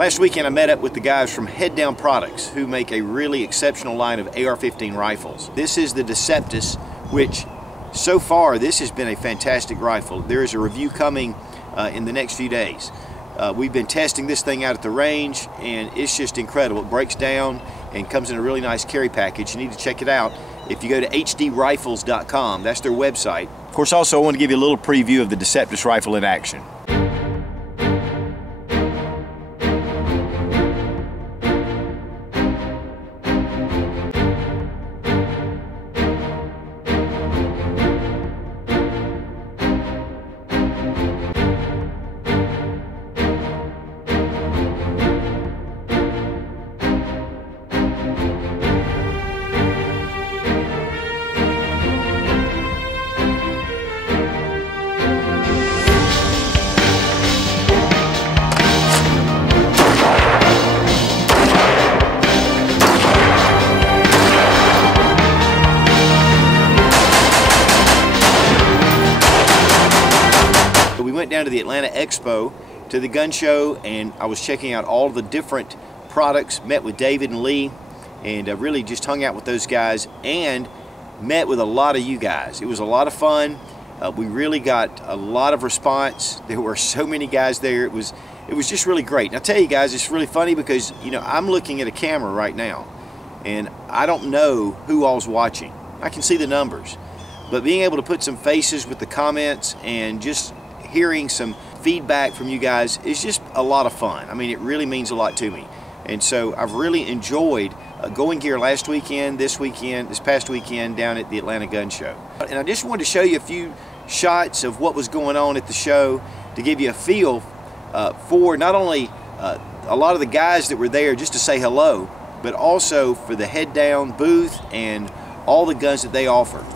Last weekend I met up with the guys from Head Down Products, who make a really exceptional line of AR-15 rifles. This is the Deceptus, which so far this has been a fantastic rifle. There is a review coming in the next few days. We've been testing this thing out at the range, and it's just incredible. It breaks down and comes in a really nice carry package. You need to check it out if you go to hdrifles.com. That's their website. Of course, also I want to give you a little preview of the Deceptus rifle in action. We went down to the Atlanta Expo, to the gun show, and I was checking out all the different products, met with David and Lee, and really just hung out with those guys and met with a lot of you guys. It was a lot of fun. We really got a lot of response. There were so many guys there. It was just really great. And I tell you guys, it's really funny because, you know, I'm looking at a camera right now and I don't know who all's watching. I can see the numbers, but being able to put some faces with the comments and just hearing some feedback from you guys is just a lot of fun. I mean, it really means a lot to me. And so I've really enjoyed going gear last weekend, this past weekend down at the Atlanta Gun Show. And I just wanted to show you a few shots of what was going on at the show to give you a feel for not only a lot of the guys that were there just to say hello, but also for the Head Down booth and all the guns that they offer.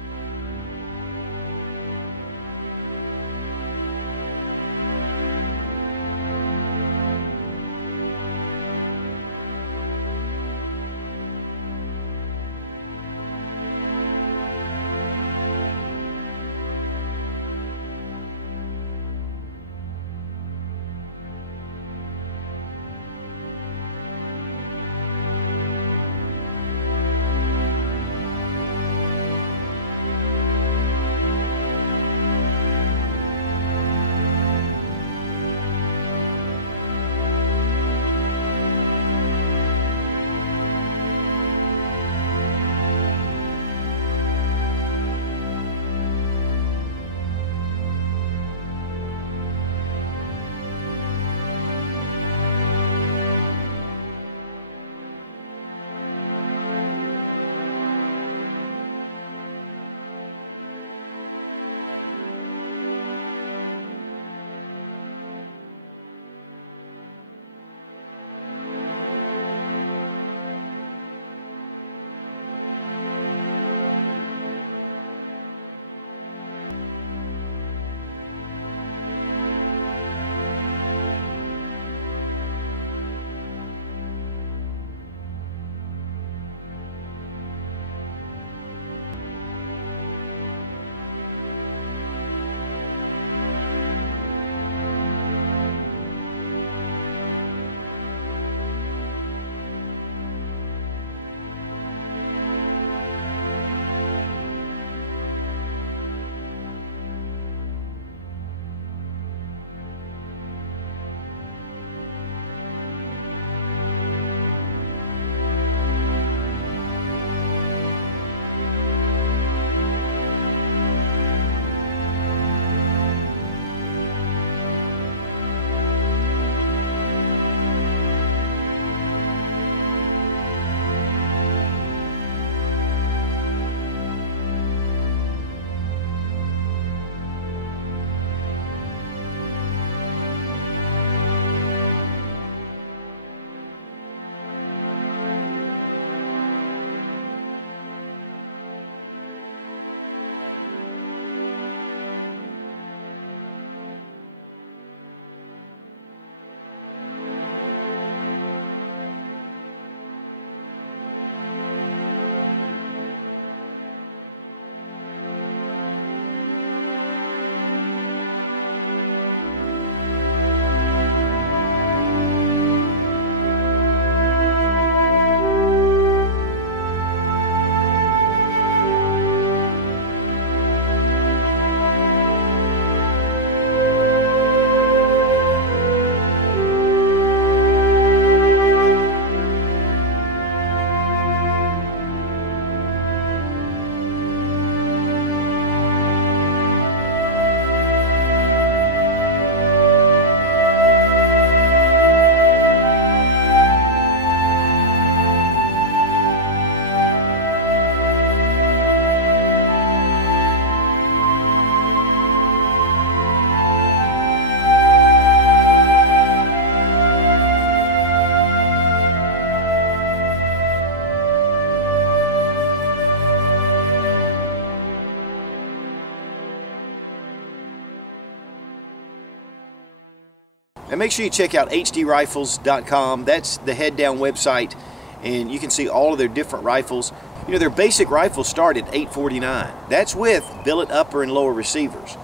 And make sure you check out hdrifles.com. That's the Head Down website, and you can see all of their different rifles. You know, their basic rifles start at $849. That's with billet upper and lower receivers,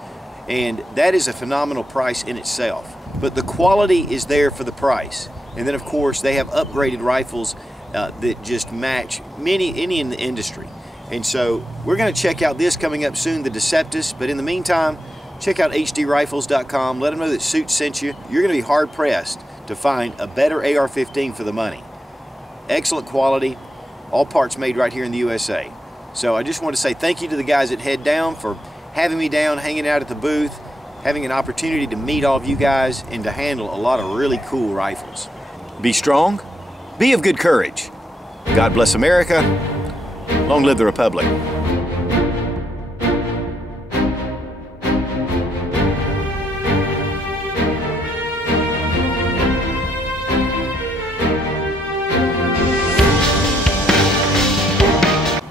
and that is a phenomenal price in itself. But the quality is there for the price. And then of course they have upgraded rifles that just match any in the industry. And so we're going to check out this coming up soon, the Deceptus. But in the meantime, check out hdrifles.com. Let them know that Suit sent you. You're going to be hard pressed to find a better AR-15 for the money. Excellent quality, all parts made right here in the USA. So I just want to say thank you to the guys at Head Down for having me down, hanging out at the booth, having an opportunity to meet all of you guys and to handle a lot of really cool rifles. Be strong, be of good courage. God bless America. Long live the Republic.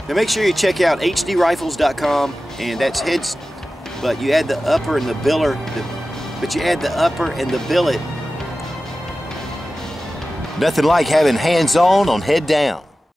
Now make sure you check out hdrifles.com, and that's heads, but you add the upper and the billet. Nothing like having hands-on Head Down.